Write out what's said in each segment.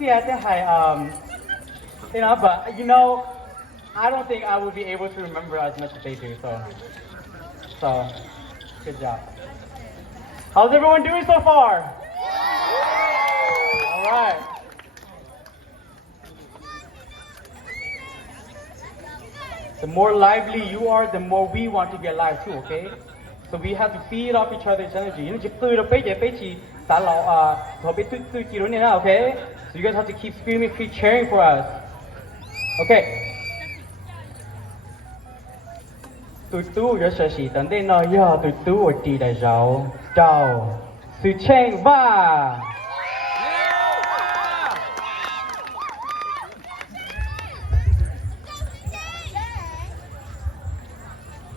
yeah, but I don't think I would be able to remember as much as they do. So good job. How's everyone doing so far? All right. The more lively you are, the more we want to be alive too, okay? So we have to feed off each other's energy. Okay? So you guys have to keep screaming, keep cheering for us. Okay. 嘟嘟若说是等的那呀，嘟嘟我地来绕绕，是青蛙。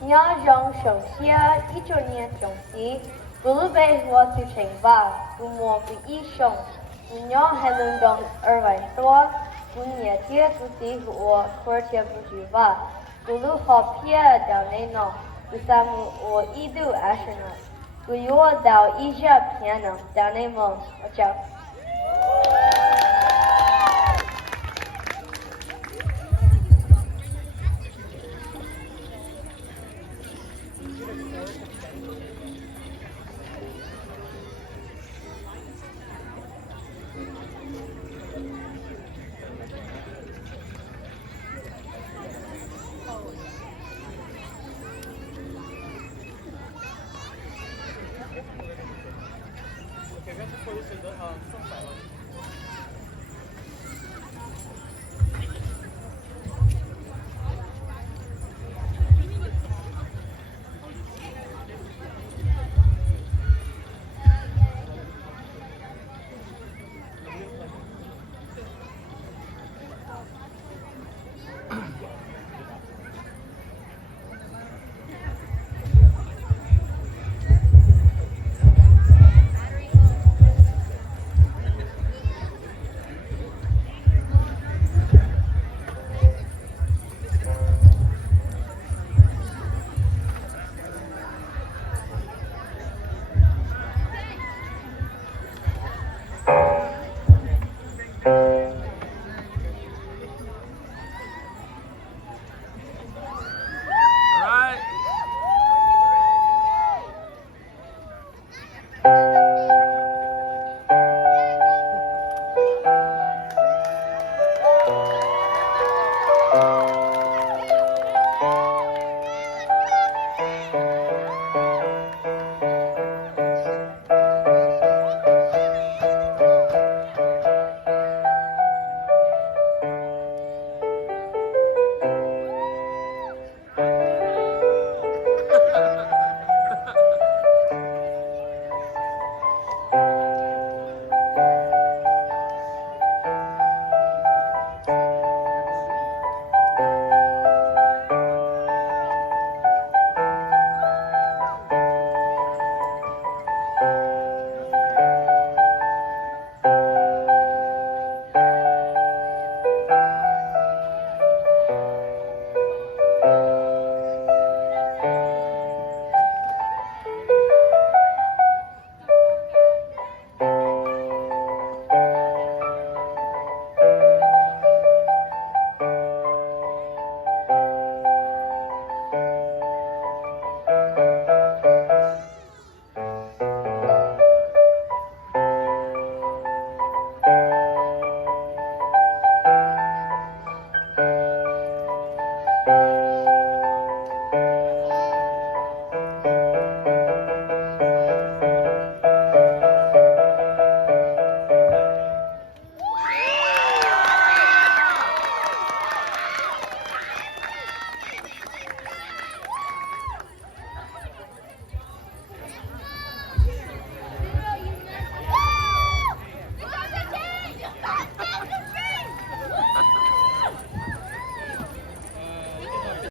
nhớ rong sầu xia ít cho nia trồng xí bù lù bê hoa tu chênh ba bù mùa bù y sông bù nhớ hai lưng đông ở vài toa bù nia tia tu xí hùa khور tia bù chư ba bù lù họ pia đào nê nọ bù sa mù ua y du asana bù yua đào y ja piano đào nê mông chào